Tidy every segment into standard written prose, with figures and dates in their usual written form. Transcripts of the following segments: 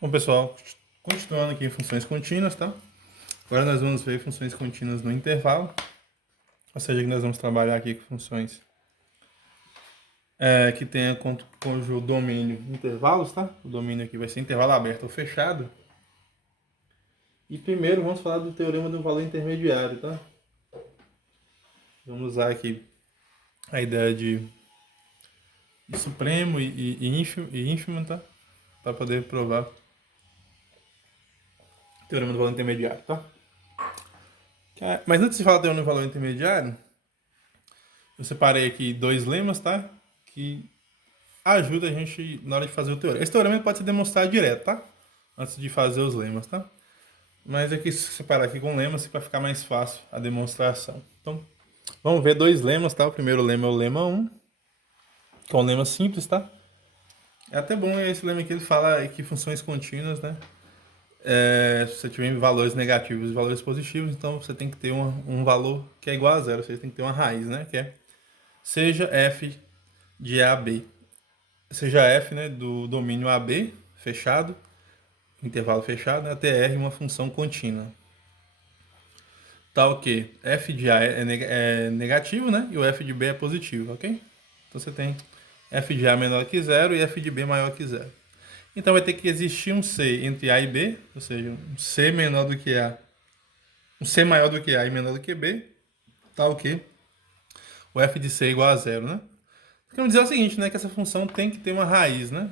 Bom, pessoal, continuando aqui em funções contínuas, tá? Agora nós vamos ver funções contínuas no intervalo, ou seja, que nós vamos trabalhar aqui com funções que tenha o domínio intervalos, tá? O domínio aqui vai ser intervalo aberto ou fechado. E primeiro vamos falar do teorema do valor intermediário, tá? Vamos usar aqui a ideia de supremo e ínfimo, tá? Para poder provar o teorema do valor intermediário, tá? Mas antes de falar do teorema do valor intermediário, eu separei aqui dois lemas, tá? Que ajuda a gente na hora de fazer o teorema. Esse teorema pode ser demonstrado direto, tá? Antes de fazer os lemas, tá? Mas aqui separar aqui com lemas para ficar mais fácil a demonstração. Então, vamos ver dois lemas, tá? O primeiro lema é o lema 1, que é um lema simples, tá? É até bom esse lema que ele fala que funções contínuas, né? Se você tiver valores negativos e valores positivos, então você tem que ter um valor que é igual a zero, ou seja, tem que ter uma raiz, né? Que é seja f de a a b, seja f, né, do domínio AB fechado, intervalo fechado, né, até R uma função contínua. Tá ok? F de A é negativo, né? E o F de B é positivo, ok? Então você tem F de A menor que zero e F de B maior que zero. Então vai ter que existir um C entre A e B, ou seja, um C menor do que A, um C maior do que A e menor do que B, tá ok? O F de C é igual a zero, né? Queremos dizer o seguinte, né? Que essa função tem que ter uma raiz, né?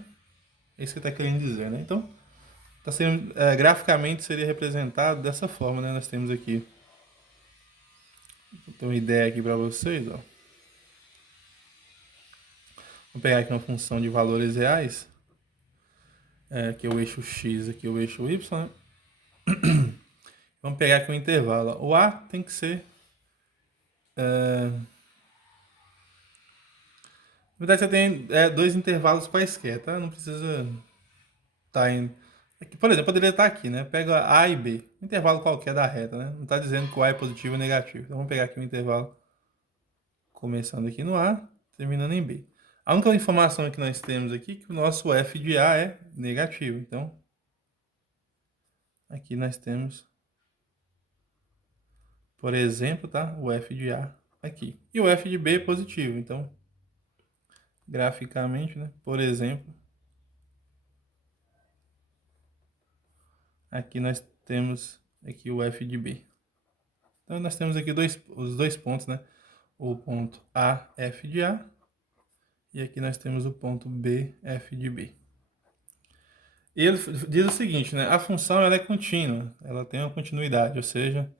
É isso que está querendo dizer, né? Então, tá sendo, graficamente seria representado dessa forma, né? Nós temos aqui, vou ter uma ideia aqui para vocês, ó. Vou pegar aqui uma função de valores reais, aqui é o eixo x, aqui é o eixo y, né? Vamos pegar aqui um intervalo. O A tem que ser... na verdade, você tem dois intervalos quaisquer, tá? Não precisa estar em... Aqui, por exemplo, poderia estar aqui, né? Pega A e B, um intervalo qualquer da reta, né? Não está dizendo que o A é positivo ou negativo. Então, vamos pegar aqui um intervalo começando aqui no A, terminando em B. A única informação que nós temos aqui é que o nosso f de A é negativo. Então, aqui nós temos, por exemplo, tá? O f de A aqui. E o f de B é positivo. Então, graficamente, né? Por exemplo, aqui nós temos aqui o f de B. Então, nós temos aqui os dois pontos, né? O ponto A, f de A. E aqui nós temos o ponto B, f de B. E ele diz o seguinte, né? A função ela é contínua, ela tem uma continuidade, ou seja,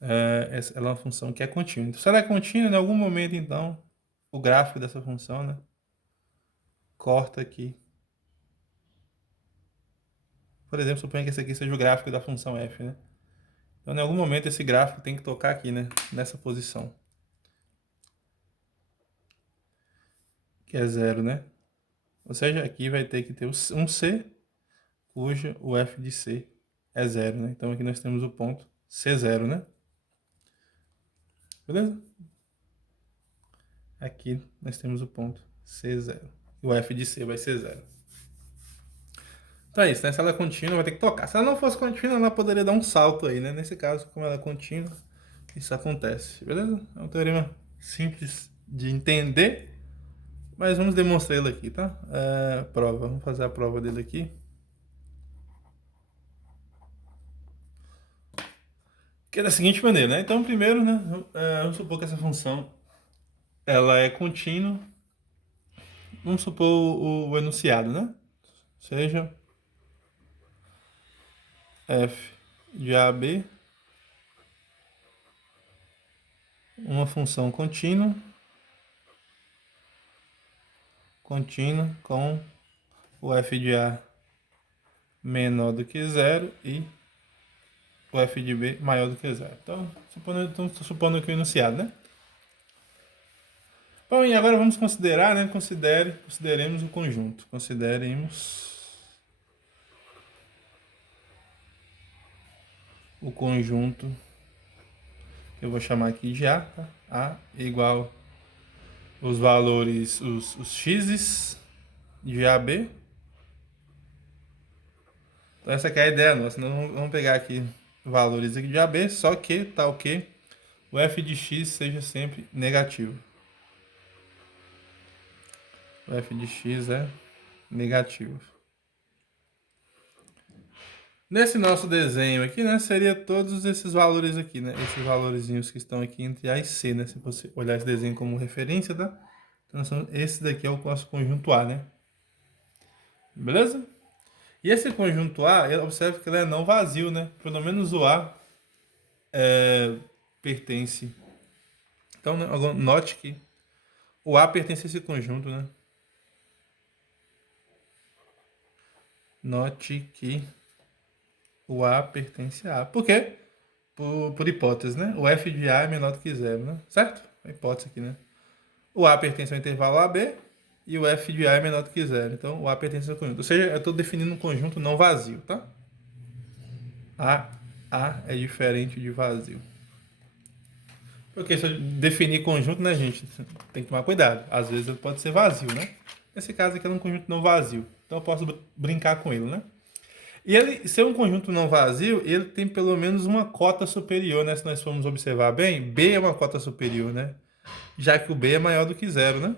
ela é uma função que é contínua. Então, se ela é contínua, em algum momento, então, o gráfico dessa função, né, corta aqui. Por exemplo, suponha que esse aqui seja o gráfico da função f, né? Então, em algum momento, esse gráfico tem que tocar aqui, né, nessa posição, que é zero, né? Ou seja, aqui vai ter que ter um c, cujo o f de c é zero, né? Então, aqui nós temos o ponto C0, né? Beleza? Aqui nós temos o ponto C0. E o f de c vai ser zero. Então é isso, né? Se ela é contínua, vai ter que tocar. Se ela não fosse contínua, ela poderia dar um salto aí, né? Nesse caso, como ela é contínua, isso acontece, beleza? É um teorema simples de entender, mas vamos demonstrar ele aqui, tá? Prova, vamos fazer a prova dele aqui. Que é da seguinte maneira, né? Então, primeiro, né? Vamos supor que essa função ela é contínua. Vamos supor o enunciado, né? Seja f de a a b uma função contínua com o f de a menor do que zero e o f de b maior do que zero. Então, estou supondo que o enunciado, né? Bom, e agora vamos considerar, né? Consideremos o conjunto. Consideremos o conjunto que eu vou chamar aqui de A, tá? A igual os valores, os x's de AB Então essa aqui é a ideia nossa. Nós vamos pegar aqui valores aqui de AB, só que tal que o f de x seja sempre negativo. O f de x é negativo. Nesse nosso desenho aqui, né, seria todos esses valores aqui, né? Esses valorzinhos que estão aqui entre A e C, né? Se você olhar esse desenho como referência, tá? Então, esse daqui é o nosso conjunto A, né? Beleza? E esse conjunto A, observe que ele é não vazio, né? Pelo menos o A pertence. Então, né, note que o A pertence a esse conjunto, né? Note que o A pertence a A. Por quê? Por hipótese, né? O f de A é menor do que zero, né? Certo? A hipótese aqui, né? O A pertence ao intervalo AB e o f de A é menor do que zero. Então, o A pertence ao conjunto. Ou seja, eu estou definindo um conjunto não vazio, tá? A é diferente de vazio. Porque se eu definir conjunto, né, gente, tem que tomar cuidado. Às vezes ele pode ser vazio, né? Nesse caso aqui é um conjunto não vazio. Então eu posso brincar com ele, né? E ele, ser um conjunto não vazio, ele tem pelo menos uma cota superior, né? Se nós formos observar bem, B é uma cota superior, né? Já que o B é maior do que zero, né?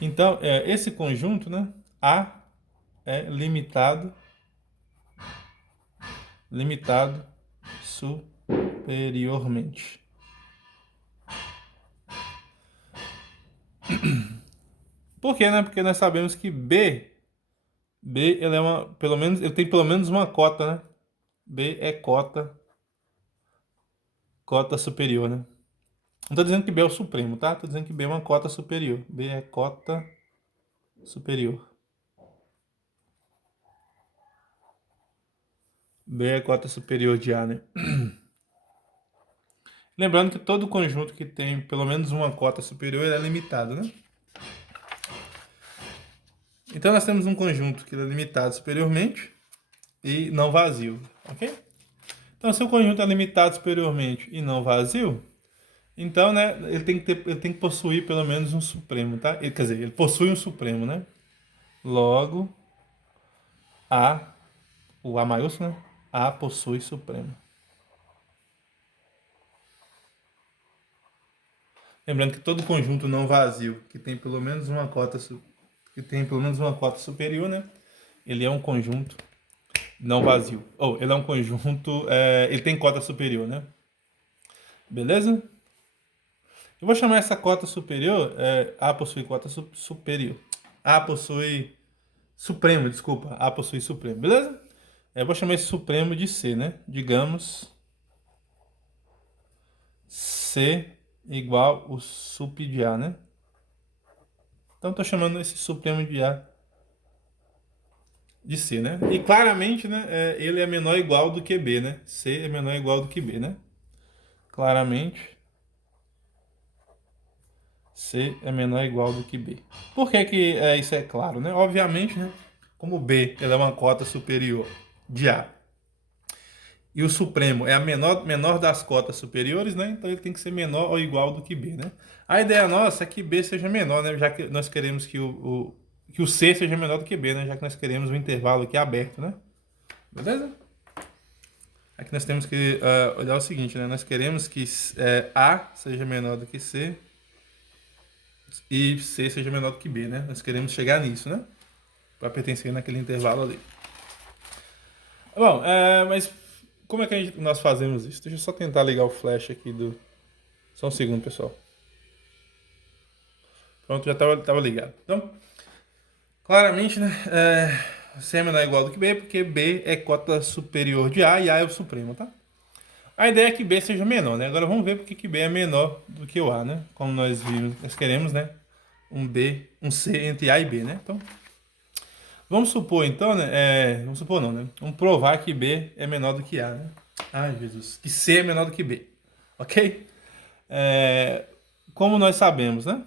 Então, esse conjunto, né? A é limitado superiormente. Por quê, né? Porque nós sabemos que B ele é ele tem pelo menos uma cota, né? B é cota superior, né? Não tô dizendo que B é o supremo, tá? Tô dizendo que B é uma cota superior. B é cota superior. B é cota superior de A, né? Lembrando que todo conjunto que tem pelo menos uma cota superior é limitado, né? Então nós temos um conjunto que é limitado superiormente e não vazio, ok? Então se o conjunto é limitado superiormente e não vazio, então, né, ele tem que possuir pelo menos um supremo, tá? Quer dizer, ele possui um supremo, né? Logo, o A maiúsculo, né? A possui supremo. Lembrando que todo conjunto não vazio que tem pelo menos uma cota superior, né? Ele é um conjunto não vazio. Ou ele é um conjunto, ele tem cota superior, né? Beleza? Eu vou chamar essa cota superior, A possui cota superior. A possui supremo, desculpa. A possui supremo, beleza? Eu vou chamar esse supremo de C, né? Digamos C igual o sup de A, né? Então estou chamando esse supremo de A de C, né? E claramente, né, ele é menor ou igual do que B, né? C é menor ou igual do que B, né? Claramente, C é menor ou igual do que B. Por que que isso é claro, né? Obviamente, né, como B ele é uma cota superior de A e o supremo é a menor das cotas superiores, né? Então ele tem que ser menor ou igual do que B, né? A ideia nossa é que B seja menor, né? Já que nós queremos que que o C seja menor do que B, né? Já que nós queremos um intervalo aqui aberto, né? Beleza? Aqui nós temos que olhar o seguinte, né? Nós queremos que A seja menor do que C e C seja menor do que B, né? Nós queremos chegar nisso, né? Para pertencer naquele intervalo ali. Bom, mas como é que nós fazemos isso? Deixa eu só tentar ligar o flash aqui do... Só um segundo, pessoal. Pronto, já estava ligado. Então, claramente, né? C é menor ou igual do que B, porque B é cota superior de A e A é o supremo, tá? A ideia é que B seja menor, né? Agora vamos ver porque que B é menor do que o A, né? Como nós vimos, nós queremos, né? Um C entre A e B, né? Então, vamos supor então, né? Vamos supor não, né? Vamos provar que B é menor do que A, né? Ai, Jesus. Que C é menor do que B. Ok? Como nós sabemos, né?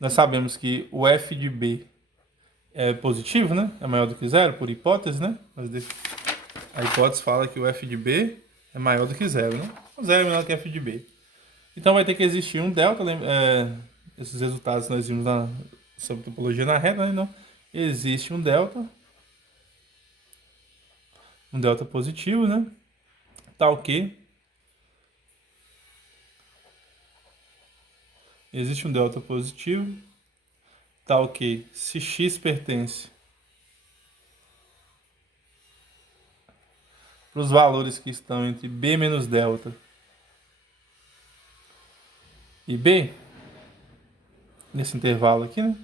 Nós sabemos que o f de B é positivo, né? É maior do que zero, por hipótese, né? A hipótese fala que o f de B é maior do que zero, né? O zero é menor que f de B. Então vai ter que existir um delta, esses resultados nós vimos sobre topologia na reta, né? Então, existe um delta positivo, né? Tal que existe um delta positivo, tal que se x pertence para os valores que estão entre b menos delta e b, nesse intervalo aqui, né?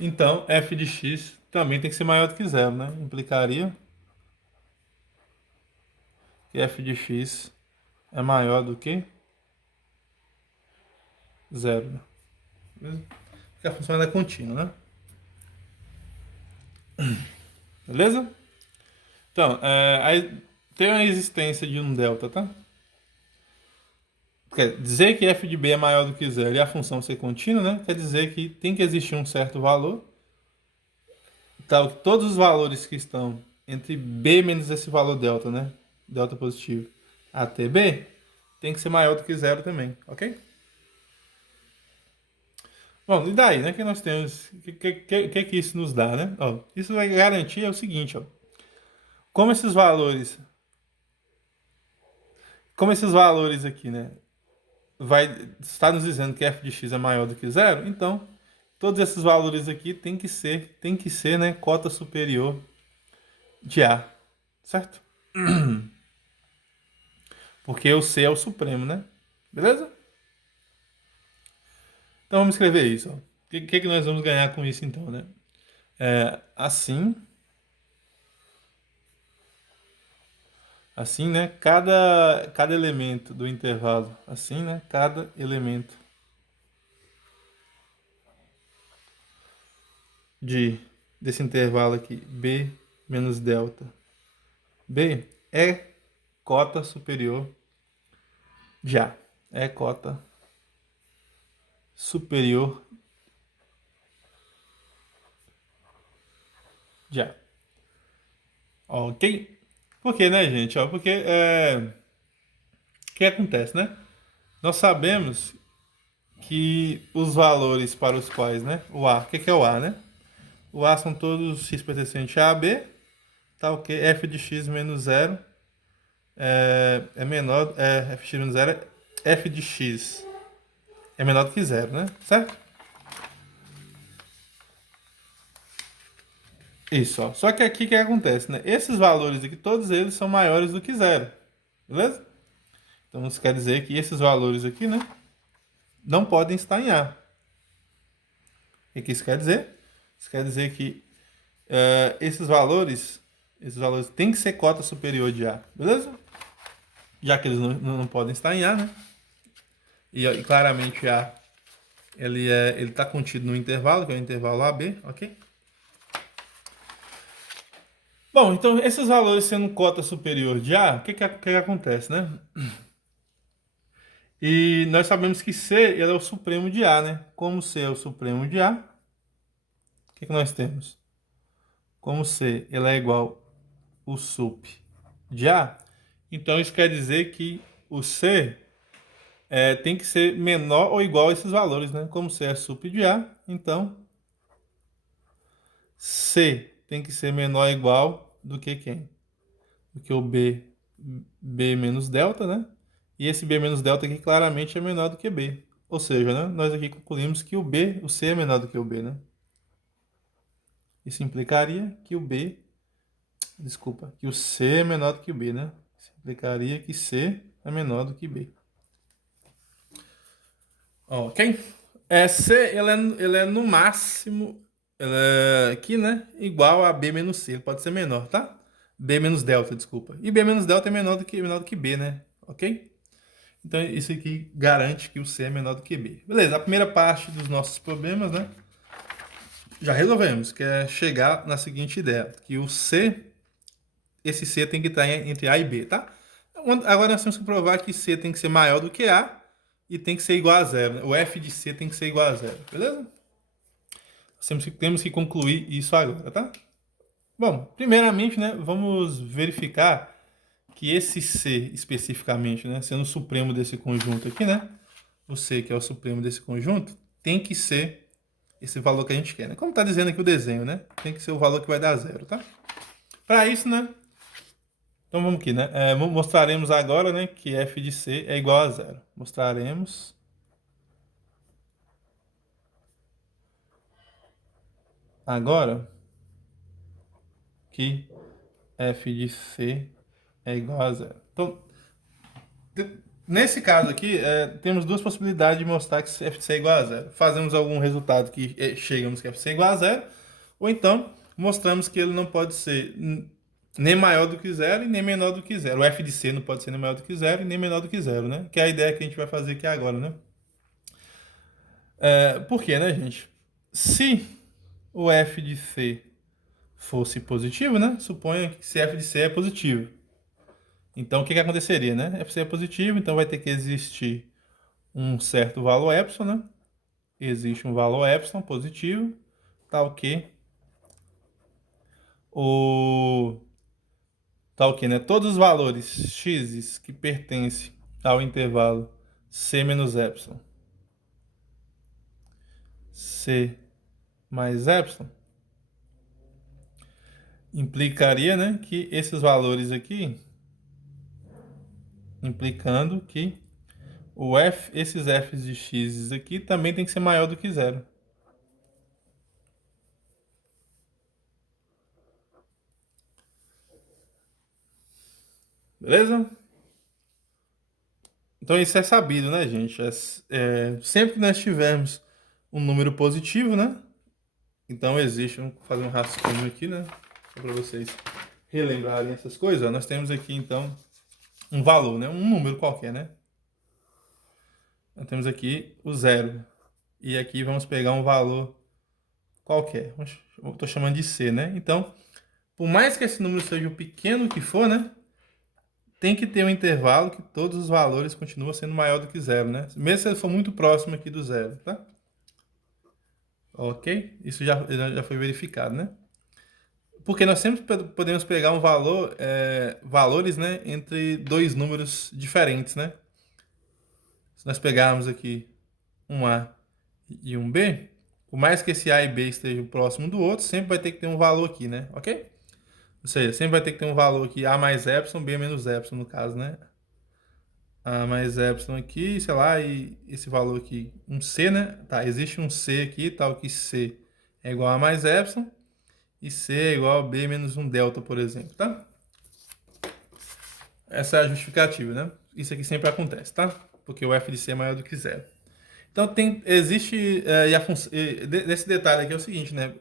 Então, f de x também tem que ser maior do que zero, né? Implicaria que f de x é maior do que zero, né? Porque a função é contínua, né? Beleza? Então, aí tem a existência de um delta, tá? Quer dizer que f de b é maior do que zero e a função ser contínua, né? Quer dizer que tem que existir um certo valor, tal que todos os valores que estão entre b menos esse valor delta, né? Delta positivo, até b, tem que ser maior do que zero também, ok? Bom, e daí, né? Que nós temos. O que isso nos dá, né? Ó, isso vai garantir é o seguinte, ó. Como esses valores. Como esses valores aqui, né? Está nos dizendo que f de x é maior do que zero, então todos esses valores aqui tem que ser, né, cota superior de A, certo? Porque o C é o supremo, né? Beleza? Então vamos escrever isso. O que nós vamos ganhar com isso então, né? Assim, né? Cada elemento do intervalo, assim, né? Cada elemento desse intervalo aqui, B menos delta B, é cota superior de A. É cota superior de A. Ok? Por quê, né, gente? Porque o que acontece, né? Nós sabemos que os valores para os quais, né? O A, o que é o A, né? O A são todos x pertencente a B, tá ok? F de x menos zero é menor, f de x menos zero, f de x é menor do que zero, né? Certo? Isso, ó. Só que aqui o que acontece, né? Esses valores aqui, todos eles são maiores do que zero. Beleza? Então isso quer dizer que esses valores aqui, né? Não podem estar em A. O que isso quer dizer? Isso quer dizer que esses valores têm que ser cota superior de A. Beleza? Já que eles não podem estar em A, né? E claramente A ele está contido no intervalo, que é o intervalo AB, ok? Bom, então esses valores sendo cota superior de A, o que acontece, né? E nós sabemos que C ele é o supremo de A, né? Como C é o supremo de A, o que nós temos? Como C ele é igual ao sup de A, então isso quer dizer que o C tem que ser menor ou igual a esses valores, né? Como C é sup de A, então C tem que ser menor ou igual do que quem? Do que o B menos delta, né? E esse B menos delta aqui claramente é menor do que B. Ou seja, né, nós aqui concluímos que o C é menor do que o B, né? Isso implicaria que que o C é menor do que o B, né? Isso implicaria que C é menor do que B. Ok? C, ele é no máximo, aqui, né? Igual a B menos C. Ele pode ser menor, tá? B menos delta, desculpa. E B menos delta é menor do que B, né? Ok? Então, isso aqui garante que o C é menor do que B. Beleza, a primeira parte dos nossos problemas, né? Já resolvemos, que é chegar na seguinte ideia, que esse C tem que estar entre A e B, tá? Agora nós temos que provar que C tem que ser maior do que A e tem que ser igual a zero, né? O F de C tem que ser igual a zero, beleza? Temos que concluir isso agora, tá? Bom, primeiramente, né, vamos verificar que esse C especificamente, né, sendo o supremo desse conjunto aqui, né, o C, que é o supremo desse conjunto, tem que ser esse valor que a gente quer, né? Como está dizendo aqui o desenho, né? Tem que ser o valor que vai dar zero, tá? Para isso, né? Então vamos aqui, né? Mostraremos agora, né, que f de C é igual a zero. Mostraremos agora que f de C é igual a zero. Então, nesse caso aqui, temos duas possibilidades de mostrar que f de C é igual a zero. Fazemos algum resultado que chegamos que f de C é igual a zero, ou então mostramos que ele não pode ser nem maior do que zero e nem menor do que zero. O f de C não pode ser nem maior do que zero e nem menor do que zero, né? Que é a ideia que a gente vai fazer aqui agora, né? Por quê, né, gente? Se o f de C fosse positivo, né? Suponha que se f de C é positivo. Então, o que aconteceria, né? f de C é positivo, então vai ter que existir um certo valor epsilon, né? Existe um valor epsilon positivo, tal que né? Todos os valores x que pertencem ao intervalo c menos epsilon, c mais epsilon, implicaria, né, que esses valores aqui, implicando que esses f's de x aqui também tem que ser maior do que zero. Beleza? Então isso é sabido, né, gente? Sempre que nós tivermos um número positivo, né? Então existe, vamos fazer um rascunho aqui, né? Só para vocês relembrarem essas coisas. Ó. Nós temos aqui, então, um valor, né? Um número qualquer, né? Nós temos aqui o zero. E aqui vamos pegar um valor qualquer. Estou chamando de C, né? Então, por mais que esse número seja o pequeno que for, né? Tem que ter um intervalo que todos os valores continuam sendo maior do que zero, né? Mesmo se ele for muito próximo aqui do zero, tá? Ok? Isso já foi verificado, né? Porque nós sempre podemos pegar um valor, valores, né, entre dois números diferentes, né? Se nós pegarmos aqui um A e um B, por mais que esse A e B estejam próximo do outro, sempre vai ter que ter um valor aqui, né? Ok? Ou seja, sempre vai ter que ter um valor aqui, A mais epsilon, B menos epsilon, no caso, né? A mais epsilon aqui, sei lá, e esse valor aqui, um C, né? Tá, existe um C aqui, tal que C é igual a mais epsilon, e C é igual a B menos um delta, por exemplo, tá? Essa é a justificativa, né? Isso aqui sempre acontece, tá? Porque o f de c é maior do que zero. Então, existe, desse detalhe aqui é o seguinte, né?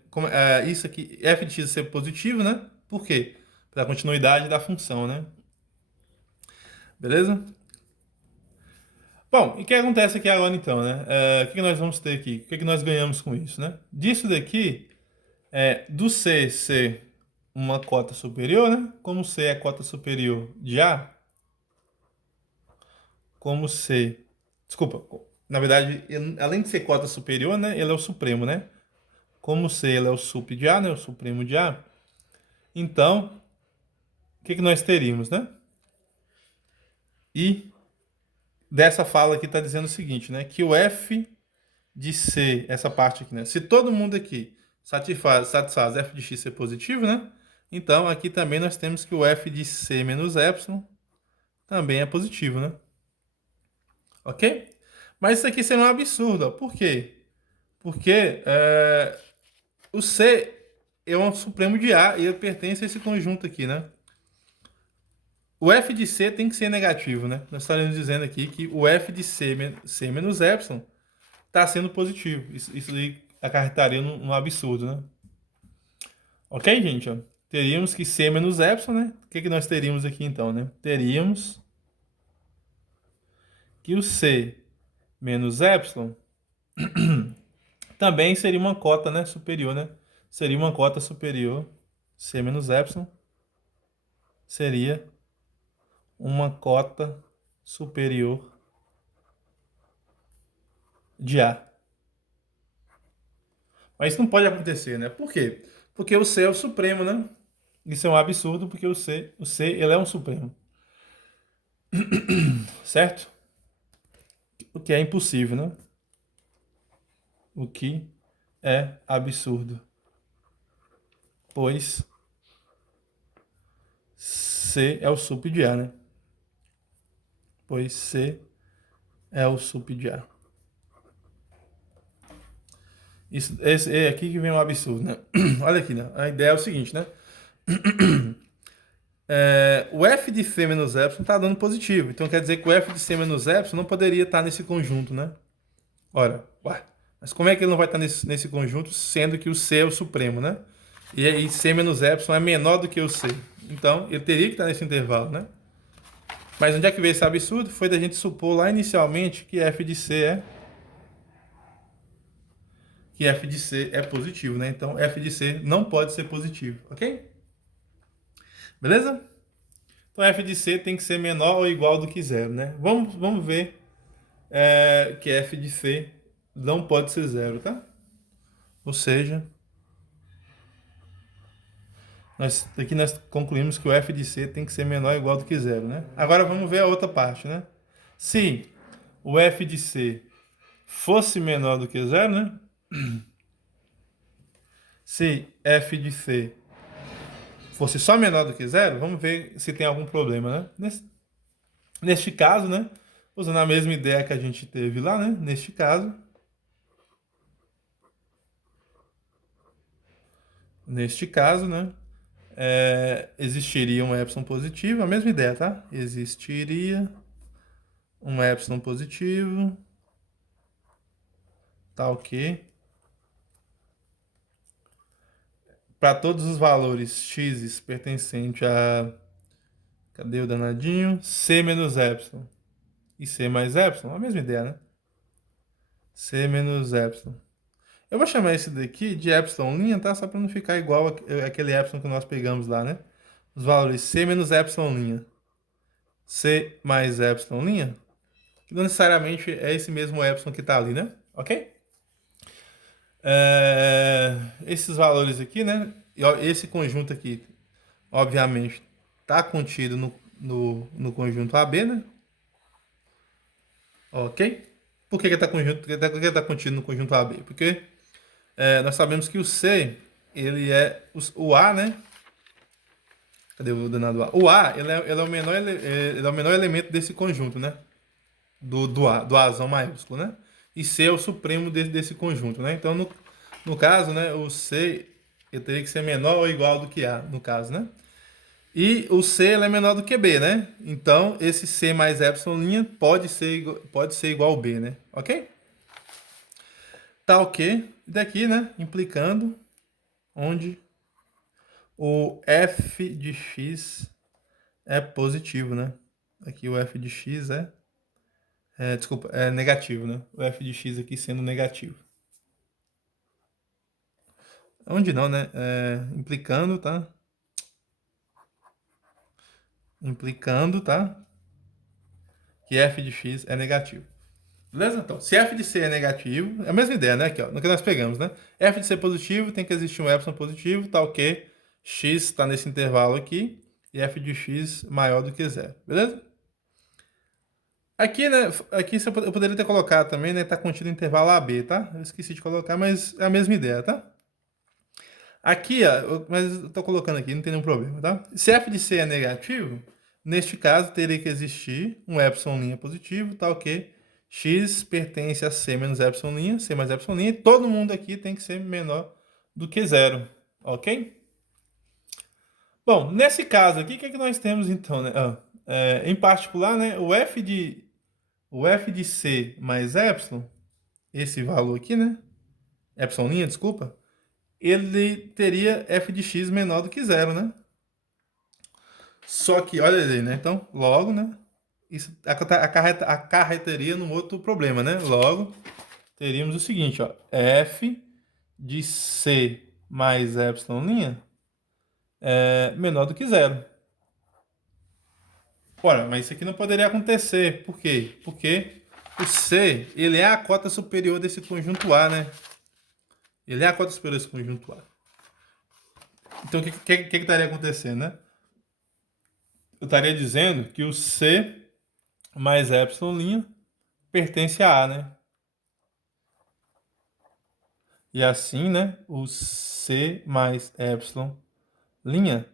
Isso aqui, f de x ser positivo, né? Por quê? Para a continuidade da função, né? Beleza? Bom, e o que acontece aqui agora, então, né? O que nós vamos ter aqui? O que nós ganhamos com isso, né? Disso daqui, do C ser uma cota superior, né? Como C é cota superior de A, como C. Desculpa, na verdade, além de ser cota superior, né? Ele é o supremo, né? Como C ele é o sup de A, né? O supremo de A. Então, o que nós teríamos, né? E dessa fala aqui está dizendo o seguinte, né? Que o f de C, essa parte aqui, né? Se todo mundo aqui satisfaz f de x ser positivo, né? Então, aqui também nós temos que o f de C menos epsilon também é positivo, né? Ok? Mas isso aqui seria um absurdo, ó. Por quê? Porque o C é um supremo de A e ele pertence a esse conjunto aqui, né? O f de C tem que ser negativo, né? Nós estaremos dizendo aqui que o f de C menos epsilon está sendo positivo. Isso aí acarretaria num absurdo, né? Ok, gente? Ó. Teríamos que C menos epsilon, né? O que nós teríamos aqui então, né? Teríamos que o C menos epsilon também seria uma cota, né, superior, né? Seria uma cota superior. C menos epsilon seria uma cota superior de A. Mas isso não pode acontecer, né? Por quê? Porque o C é o supremo, né? Isso é um absurdo, porque o C ele é um supremo. Certo? O que é impossível, né? O que é absurdo. Pois C é o sup de A, né? Pois C é o sup de A. Isso, esse é aqui que vem um absurdo, né? Olha aqui, né? A ideia é o seguinte, né? O f de C menos epsilon está dando positivo. Então quer dizer que o f de C menos epsilon não poderia estar nesse conjunto, né? Ora, ué, mas como é que ele não vai estar nesse conjunto, sendo que o C é o supremo, né? E aí C menos epsilon é menor do que o C. Então ele teria que estar nesse intervalo, né? Mas onde é que veio esse absurdo? Foi da gente supor lá inicialmente que f de C é positivo, né? Então f de C não pode ser positivo, ok? Beleza? Então f de C tem que ser menor ou igual do que zero, né? Vamos ver que f de C não pode ser zero, tá? Ou seja, aqui nós concluímos que o f de C tem que ser menor ou igual do que zero, né? Agora vamos ver a outra parte, né? Se o f de C fosse menor do que zero, né? Se f de C fosse só menor do que zero, vamos ver se tem algum problema, né? Neste caso, né? Usando a mesma ideia que a gente teve lá, né? Neste caso, né? Existiria um epsilon positivo, a mesma ideia, tá? Existiria um epsilon positivo, tá ok? Para todos os valores x pertencente a... Cadê o danadinho? C menos epsilon e C mais epsilon, a mesma ideia, né? C menos epsilon. Eu vou chamar esse daqui de epsilon', tá? Só para não ficar igual aquele epsilon que nós pegamos lá, né? Os valores C menos epsilon'. C mais epsilon'. Que não necessariamente é esse mesmo epsilon que está ali, né? Ok? Esses valores aqui, né? Esse conjunto aqui, obviamente, está contido no conjunto AB, né? Ok? Por que está contido no conjunto AB? Porque nós sabemos que o C, ele é o A, né? Cadê o danado A? O A, ele é o menor, ele é o menor elemento desse conjunto, né? Do Azão maiúsculo, né? E C é o supremo desse conjunto, né? Então, no caso, né, o C ele teria que ser menor ou igual do que A, no caso, né? E o C ele é menor do que B, né? Então, esse C mais epsilon' pode ser igual ao B, né? Ok? Tá ok. Daqui, né? Implicando onde o f de x é positivo, né? Aqui o f de x desculpa, é negativo, né? O f de x aqui sendo negativo. Onde não, né? Implicando, tá? Implicando, tá? Que f de x é negativo. Beleza? Então, se f de c é negativo, é a mesma ideia, né? Aqui, ó, no que nós pegamos, né? F de c positivo, tem que existir um epsilon positivo, tá ok? X está nesse intervalo aqui, e f de x maior do que zero, beleza? Aqui, né? Aqui eu poderia ter colocado também, né? Tá contido no intervalo AB, tá? Eu esqueci de colocar, mas é a mesma ideia, tá? Aqui, ó, mas eu tô colocando aqui, não tem nenhum problema, tá? Se f de c é negativo, neste caso teria que existir um epsilon' positivo, tá ok? X pertence a c menos epsilon', c mais epsilon', e todo mundo aqui tem que ser menor do que zero, ok? Bom, nesse caso aqui, o que é que nós temos então, né? Em particular, né, o f de c mais epsilon, esse valor aqui, né? Epsilon', desculpa, ele teria f de x menor do que zero, né? Só que, olha aí, né? Então, logo, né? Isso acarretaria num outro problema, né? Logo, teríamos o seguinte, ó. F de C mais epsilon' é menor do que zero. Ora, mas isso aqui não poderia acontecer. Por quê? Porque o C, ele é a cota superior desse conjunto A, né? Ele é a cota superior desse conjunto A. Então, o que estaria acontecendo, né? Eu estaria dizendo que o C mais epsilon' pertence a A, né? E assim, né, o C mais epsilon linha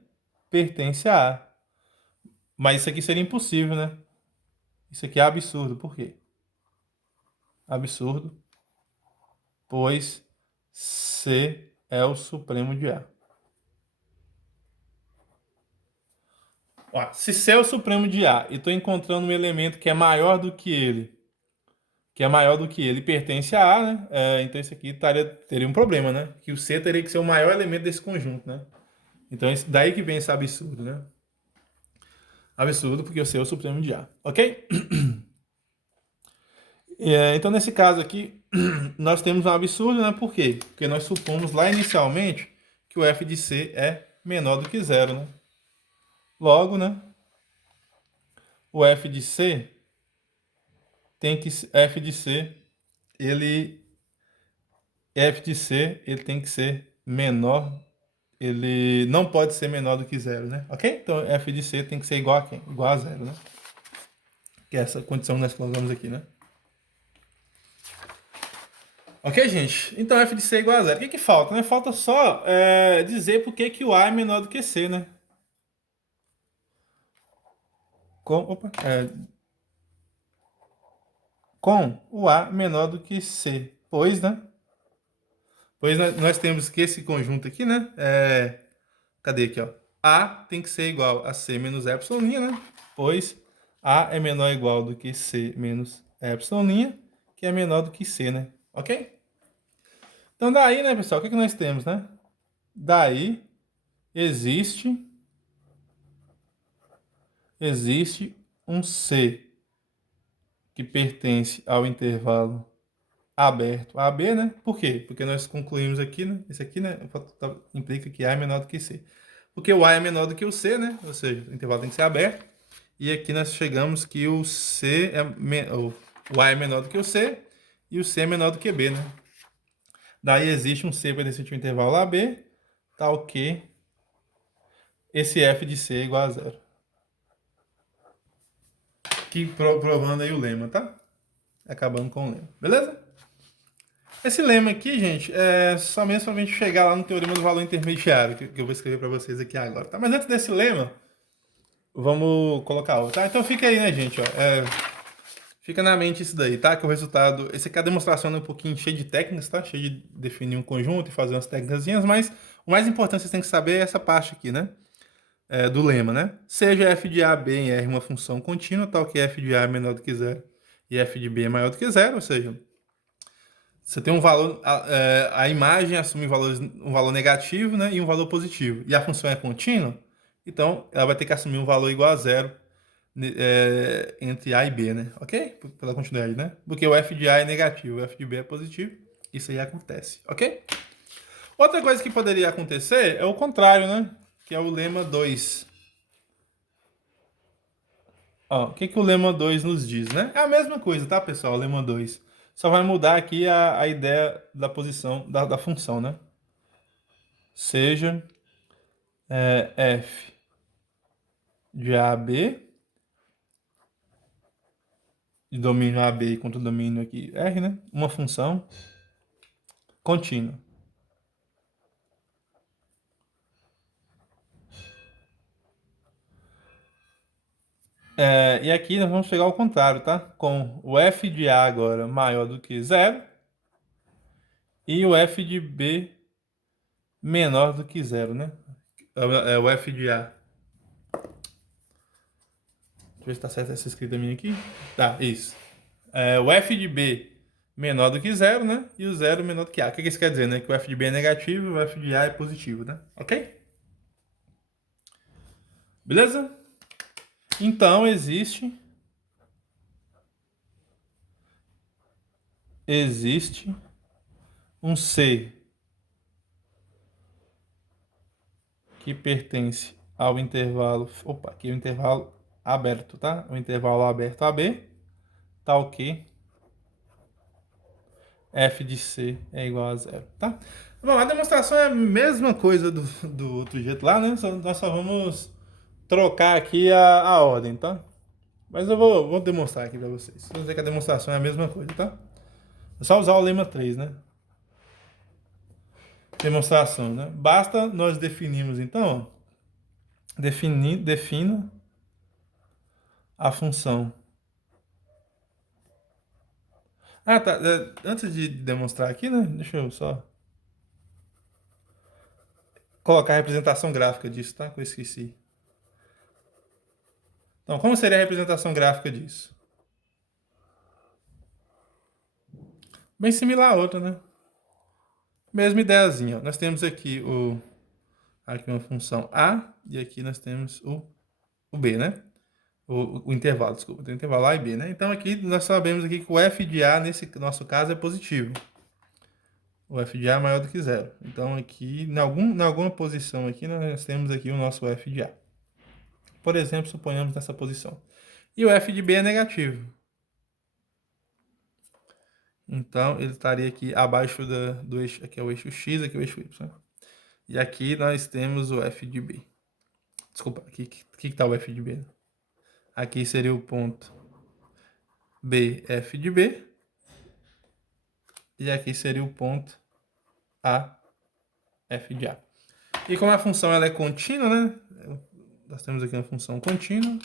pertence a A. Mas isso aqui seria impossível, né? Isso aqui é absurdo. Por quê? Absurdo, pois C é o supremo de A. Ó, se C é o supremo de A e estou encontrando um elemento que é maior do que ele, e pertence a A, né? Então isso aqui teria um problema, né? Que o C teria que ser o maior elemento desse conjunto, né? Então daí que vem esse absurdo, né? Absurdo porque o C é o supremo de A, ok? Então nesse caso aqui, nós temos um absurdo, né? Por quê? Porque nós supomos lá inicialmente que o f de C é menor do que zero, né? Logo, né? O f de C f de C, ele ele tem que ser menor, ele não pode ser menor do que zero, né? Ok? Então f de C tem que ser igual a quem? Igual a zero, né? Que é essa condição que nós colocamos aqui, né? Ok, gente? Então f de C é igual a zero. O que falta, né? Falta só dizer por que o A é menor do que C, né? Com o A menor do que C. Pois, né? Pois nós temos que esse conjunto aqui, né? Cadê aqui, ó? A tem que ser igual a C menos epsilon, né? Pois A é menor ou igual do que C menos epsilon, que é menor do que C, né? Ok? Então daí, né, pessoal, o que nós temos, né? Daí existe um C que pertence ao intervalo aberto AB, né? Por quê? Porque nós concluímos aqui, né? Esse aqui, né? Implica que A é menor do que C. Porque o A é menor do que o C, né? Ou seja, o intervalo tem que ser aberto. E aqui nós chegamos que o A é menor do que o C e o C é menor do que B, né? Daí existe um C pertencente ao intervalo AB, tal que esse f de C é igual a zero. Que provando aí o lema, tá? Acabando com o lema. Beleza? Esse lema aqui, gente, é só mesmo para a gente chegar lá no teorema do valor intermediário, que eu vou escrever para vocês aqui agora, tá? Mas antes desse lema, vamos colocar outro, tá? Então fica aí, né, gente, ó. Fica na mente isso daí, tá? Que o resultado... Esse aqui é a demonstração é um pouquinho cheio de técnicas, tá? Cheio de definir um conjunto e fazer umas técnicas, mas o mais importante que vocês têm que saber é essa parte aqui, né? Do lema, né? Seja f de a, b em R uma função contínua, tal que f de a é menor do que zero e f de b é maior do que zero, ou seja, você tem um valor, a imagem assume um valor negativo, né, e um valor positivo. E a função é contínua, então ela vai ter que assumir um valor igual a zero entre A e B, né? Ok? Pela continuidade, né? Porque o f de A é negativo, o f de B é positivo. Isso aí acontece, ok? Outra coisa que poderia acontecer é o contrário, né? Que é o lema 2. Ó, o que o lema 2 nos diz, né? É a mesma coisa, tá, pessoal? O lema 2. Só vai mudar aqui a ideia da posição da função, né? Seja f de A a B, de domínio AB contra o domínio aqui R, né? Uma função contínua. E aqui nós vamos chegar ao contrário, tá? Com o f de A agora maior do que zero e o f de B menor do que zero, né? O f de A. Deixa eu ver se tá certo essa escrita minha aqui. Tá, isso. O f de B menor do que zero, né? E o zero menor do que A. O que isso quer dizer, né? Que o f de B é negativo e o f de A é positivo, né? Ok? Beleza? Então existe um C que pertence ao intervalo, aqui é o intervalo aberto, tá? O intervalo aberto AB, tal que f de C é igual a zero, tá? Bom, a demonstração é a mesma coisa do outro jeito lá, né? Nós só vamos trocar aqui a ordem, tá? Mas eu vou demonstrar aqui para vocês. Vou dizer que a demonstração é a mesma coisa, tá? É só usar o lema 3, né? Demonstração, né? Basta nós definirmos, então, ó, defina a função. Ah, tá. Antes de demonstrar aqui, né? Deixa eu só colocar a representação gráfica disso, tá? Que eu esqueci. Então, como seria a representação gráfica disso? Bem similar a outra, né? Mesma ideiazinha. Ó. Nós temos aqui uma função A e aqui nós temos o B, né? O intervalo, desculpa. Tem o intervalo A e B, né? Então aqui nós sabemos aqui que o f de A, nesse nosso caso, é positivo. O f de A é maior do que zero. Então aqui, em alguma posição aqui, nós temos aqui o nosso f de A. Por exemplo, suponhamos nessa posição. E o f de B é negativo. Então ele estaria aqui abaixo do eixo, aqui é o eixo X, aqui é o eixo Y. E aqui nós temos o f de B. Desculpa, aqui que está o f de B? Aqui seria o ponto B, f de B. E aqui seria o ponto A, f de A. E como a função ela é contínua, né? Nós temos aqui uma função contínua.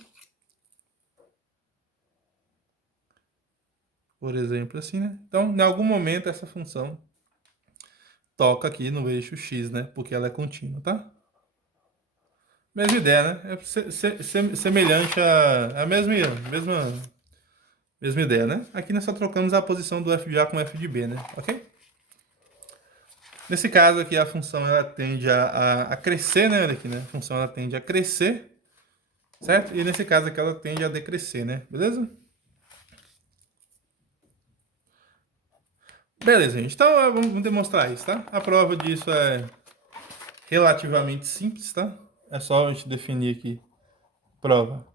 Por exemplo, assim, né? Então, em algum momento, essa função toca aqui no eixo X, né? Porque ela é contínua, tá? Mesma ideia, né? É semelhante à mesma ideia, né? Aqui nós só trocamos a posição do f de A com f de B, né? Ok? Nesse caso aqui, a função ela tende a crescer, né? Olha aqui, né? A função ela tende a crescer, certo? E nesse caso aqui ela tende a decrescer, né? Beleza? Beleza, gente. Então vamos demonstrar isso, tá? A prova disso é relativamente simples, tá? É só a gente definir aqui prova.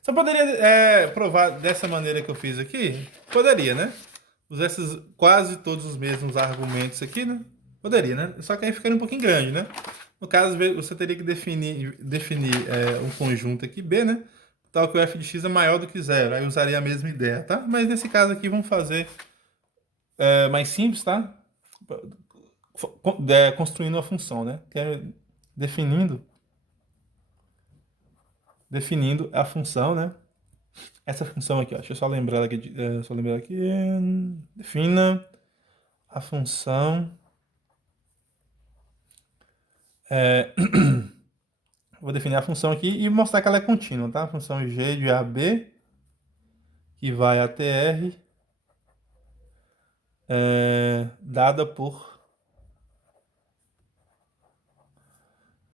Você poderia provar dessa maneira que eu fiz aqui? Poderia, né? Usar esses quase todos os mesmos argumentos aqui, né? Poderia, né? Só que aí ficaria um pouquinho grande, né? No caso, você teria que definir um conjunto aqui, B, né? Tal que o f de x é maior do que zero. Aí usaria a mesma ideia, tá? Mas nesse caso aqui, vamos fazer mais simples, tá? Construindo uma função, né? Que é definindo a função, né? Essa função aqui, ó, deixa eu só lembrar aqui, defina a função, vou definir a função aqui e mostrar que ela é contínua, tá? A função g de AB, que vai até R, dada por